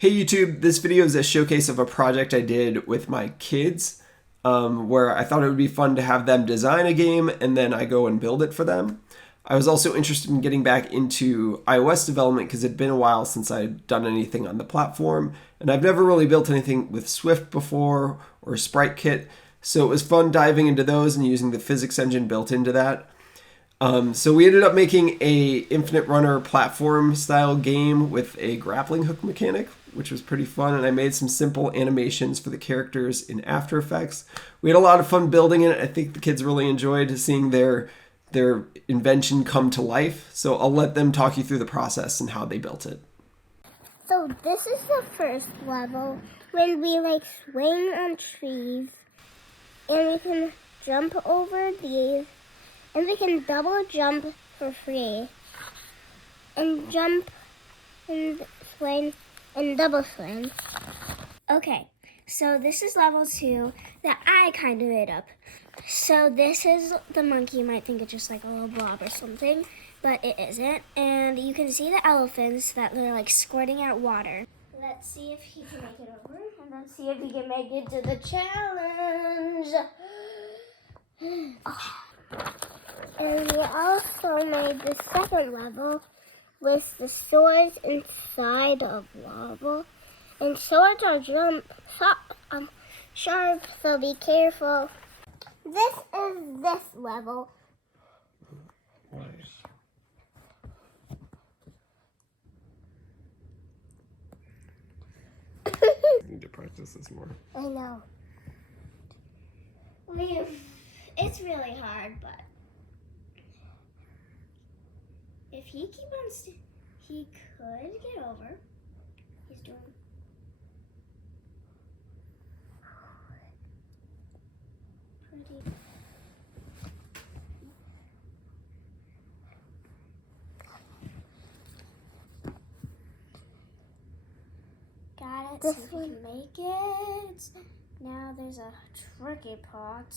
Hey YouTube, this video is a showcase of a project I did with my kids where I thought it would be fun to have them design a game and then I go and build it for them. I was also interested in getting back into iOS development because it'd been a while since I'd done anything on the platform, and I've never really built anything with Swift before or SpriteKit, so it was fun diving into those and using the physics engine built into that. So we ended up making a infinite runner platform style game with a grappling hook mechanic, which was pretty fun. And I made some simple animations for the characters in After Effects. We had a lot of fun building it. I think the kids really enjoyed seeing their invention come to life. So I'll let them talk you through the process and how they built it. So this is the first level when we swing on trees and we can jump over these. And we can double jump for free. And jump and swing and double swing. Okay, so this is level 2 that I kind of made up. So this is the monkey. You might think it's just like a little blob or something, but it isn't. And you can see the elephants that they're squirting out water. Let's see if he can make it over, and let's see if he can make it to the challenge. Oh. And we also made the second level with the swords inside of lava. And swords are sharp, so be careful. This is this level. Need to practice this more. I know. It's really hard, but if he keep on, he could get over. He's doing. Pretty. Got it. See if we can make it. Now there's a tricky part.